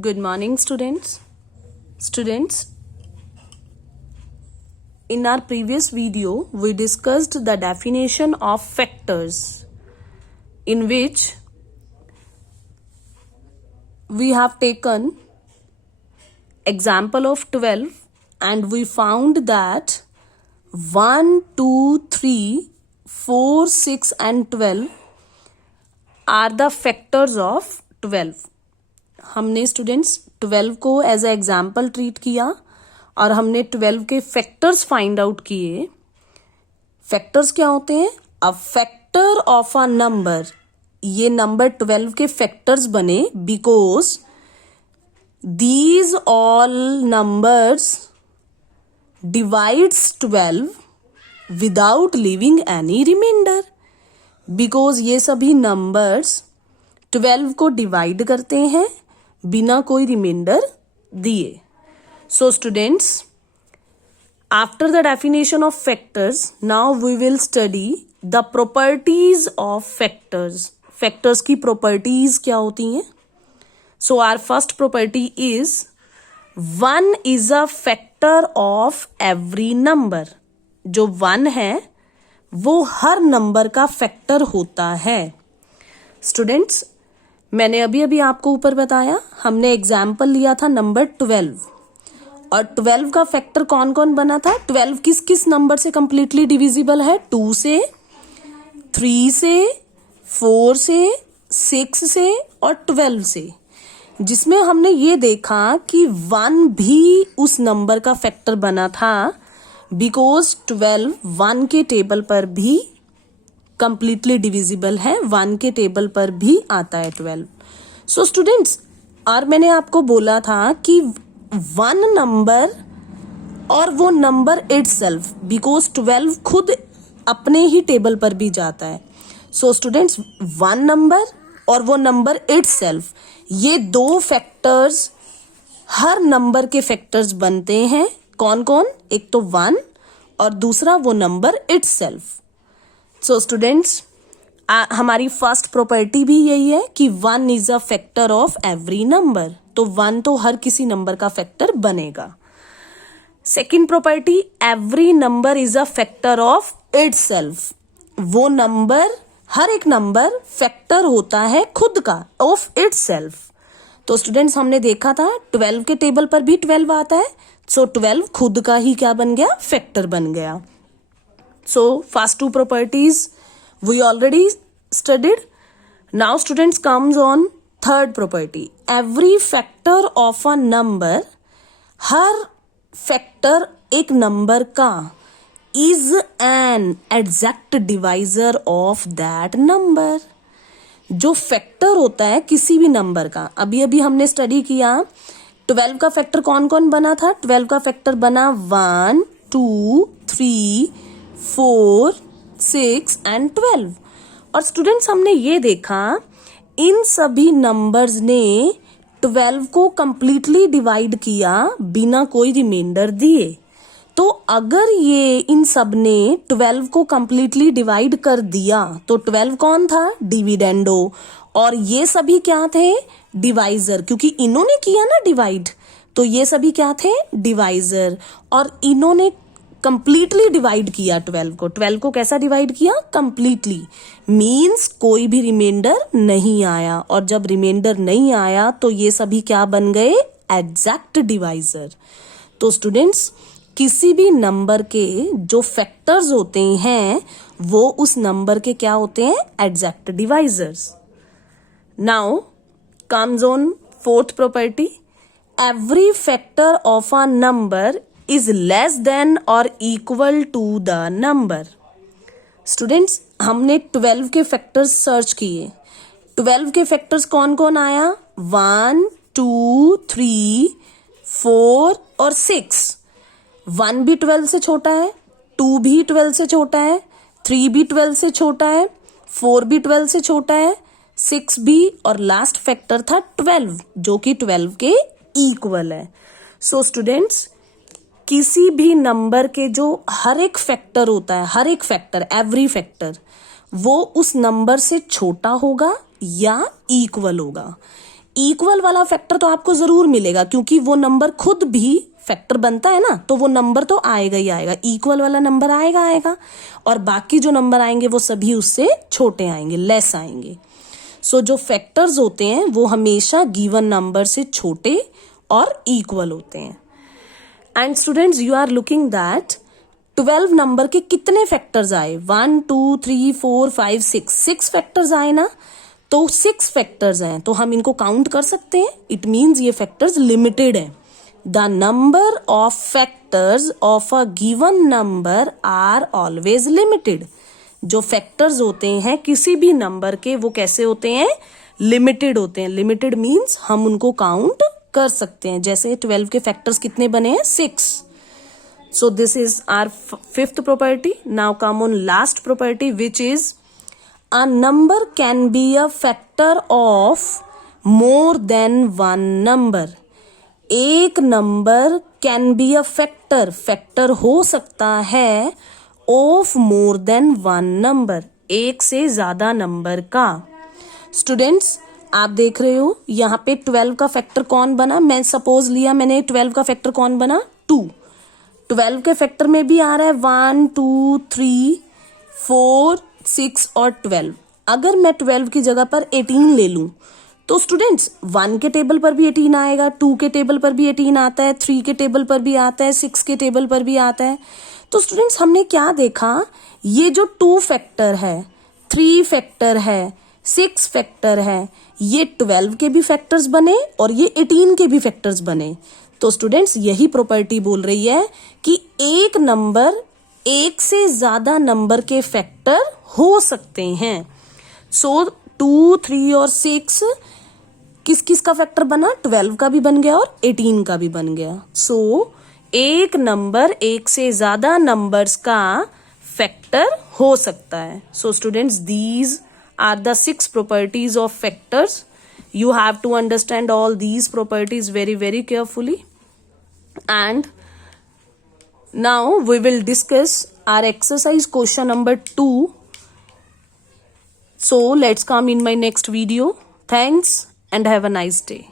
Good morning, students. In our previous video, we discussed the definition of factors, in which we have taken example of 12 and we found that 1, 2, 3, 4, 6 and 12 are the factors of 12. हमने students 12 को as a example treat किया और हमने 12 के factors find out किए. Factors क्या होते हैं? A factor of a number. ये नंबर 12 के फैक्टर्स बने because these all numbers divides 12 without leaving any reminder. Because ये सभी नंबर्स 12 को डिवाइड करते हैं बिना कोई रिमाइंडर दिए. So students, after the definition of factors, now we will study the properties of factors. Factors की प्रॉपर्टीज क्या होती हैं? So our first property is 1 is a factor of every number. जो 1 है वो हर नंबर का फैक्टर होता है. स्टूडेंट्स, मैंने अभी आपको ऊपर बताया, हमने एग्जाम्पल लिया था नंबर 12 और 12 का फैक्टर कौन कौन बना था? 12 किस किस नंबर से कंप्लीटली डिविजिबल है? 2 से, 3 से, 4 से, 6 से और 12 से. जिसमें हमने ये देखा कि 1 भी उस नंबर का फैक्टर बना था बिकॉज 12 1 के टेबल पर भी कंप्लीटली डिविजिबल है. 1 के टेबल पर भी आता है 12. सो स्टूडेंट्स, और मैंने आपको बोला था कि 1 नंबर और वो नंबर इटसेल्फ, बिकॉज 12 खुद अपने ही टेबल पर भी जाता है. सो स्टूडेंट्स, 1 नंबर और वो नंबर इटसेल्फ, ये दो फैक्टर्स हर नंबर के फैक्टर्स बनते हैं. कौन कौन? एक तो 1 और दूसरा वो नंबर इटसेल्फ. सो स्टूडेंट्स, हमारी फर्स्ट प्रॉपर्टी भी यही है कि 1 is a factor of every number. तो 1 तो हर किसी नंबर का फैक्टर बनेगा. Second property, every number is a factor of itself. वो नंबर, हर एक नंबर फैक्टर होता है खुद का, ऑफ इटसेल्फ. तो स्टूडेंट्स, हमने देखा था 12 के टेबल पर भी 12 आता है. सो 12 खुद का ही क्या बन गया? फैक्टर बन गया. So first two properties we already studied. Now students comes on third property. Every factor of a number, her factor एक नंबर का is an exact divisor of that number. जो फैक्टर होता है किसी भी नंबर का, अभी हमने स्टडी किया 12 का फैक्टर कौन कौन बना था? 12 का फैक्टर बना 1, 2, 3, 4, 6 एंड 12. और स्टूडेंट्स, हमने ये देखा इन सभी नंबर्स ने 12 को कंप्लीटली डिवाइड किया बिना कोई रिमाइंडर दिए. तो अगर ये इन सब ने 12 को कंप्लीटली डिवाइड कर दिया तो 12 कौन था? डिविडेंडो. और ये सभी क्या थे? डिवाइजर. क्योंकि इन्होंने किया ना डिवाइड, तो ये सभी क्या थे? डिवाइजर. और इन्होंने कंप्लीटली डिवाइड किया 12 को. 12 को कैसा डिवाइड किया? कंप्लीटली. मीन्स कोई भी रिमाइंडर नहीं आया. और जब रिमाइंडर नहीं आया तो ये सभी क्या बन गए? Exact divisor. तो स्टूडेंट्स, किसी भी नंबर के जो फैक्टर्स होते हैं वो उस नंबर के क्या होते हैं? Exact divisors. Now comes on fourth property. Every factor of a number is less than or equal to the number. Students, हमने 12 के फैक्टर्स सर्च किए. 12 के फैक्टर्स कौन कौन आया? 1, 2, 3, 4 और 6. 1 भी 12 से छोटा है, 2 भी 12 से छोटा है, 3 भी 12 से छोटा है, 4 भी 12 से छोटा है, 6 भी, और लास्ट फैक्टर था 12 जो कि 12 के इक्वल है. सो स्टूडेंट्स, किसी भी नंबर के जो हर एक फैक्टर होता है, हर एक फैक्टर, एवरी फैक्टर, वो उस नंबर से छोटा होगा या इक्वल होगा. इक्वल वाला फैक्टर तो आपको जरूर मिलेगा, क्योंकि वो नंबर खुद भी फैक्टर बनता है ना, तो वो नंबर तो आएगा ही आएगा, इक्वल वाला नंबर आएगा, और बाकी जो नंबर आएंगे वो सभी उससे छोटे आएंगे, लेस आएंगे। सो जो फैक्टर्स होते हैं वो हमेशा गिवन नंबर से छोटे और इक्वल होते हैं। And students, you are looking that 12 number के कितने फैक्टर्स आए, 1 2 3 4 5 6 फैक्टर्स आए ना, तो 6 फैक्टर्स हैं, तो हम इनको काउंट कर सकते हैं। इट मीन्स ये फैक्टर्स लिमिटेड है। The number of factors of a given number are always limited. जो फैक्टर्स होते हैं किसी भी नंबर के, वो कैसे होते हैं, लिमिटेड होते हैं। लिमिटेड मीन्स हम उनको काउंट कर सकते हैं। जैसे 12 के फैक्टर्स कितने बने हैं, 6। So this is our fifth property. Now come on last property, which is a number can be a factor of more than one number. एक number can be a factor, factor हो सकता है of more than one number, एक से ज्यादा number का। Students, आप देख रहे हो यहाँ पे 12 का फैक्टर कौन बना, मैं सपोज लिया मैंने 12 का फैक्टर कौन बना, 2। 12 के फैक्टर में भी आ रहा है 1 2 3 4 6 और 12। अगर मैं 12 की जगह पर 18 ले लूं तो स्टूडेंट्स 1 के टेबल पर भी 18 आएगा, 2 के टेबल पर भी 18 आता है, 3 के टेबल पर भी आता है, 6 के टेबल पर भी आता है। तो स्टूडेंट्स हमने क्या देखा, ये जो 2 फैक्टर है, 3 फैक्टर है, 6 फैक्टर है, ये 12 के भी फैक्टर्स बने और ये 18 के भी फैक्टर्स बने। तो स्टूडेंट्स यही प्रॉपर्टी बोल रही है कि एक नंबर एक से ज्यादा नंबर के फैक्टर हो सकते हैं। सो 2 3 और 6 किस किस का फैक्टर बना, 12 का भी बन गया और 18 का भी बन गया। सो एक नंबर एक से ज्यादा नंबर्स का फैक्टर हो सकता है। So students, these are the 6 properties of factors. You have to understand all these properties very, very carefully. And now we will discuss our exercise question number 2. So let's come in my next video. Thanks and have a nice day.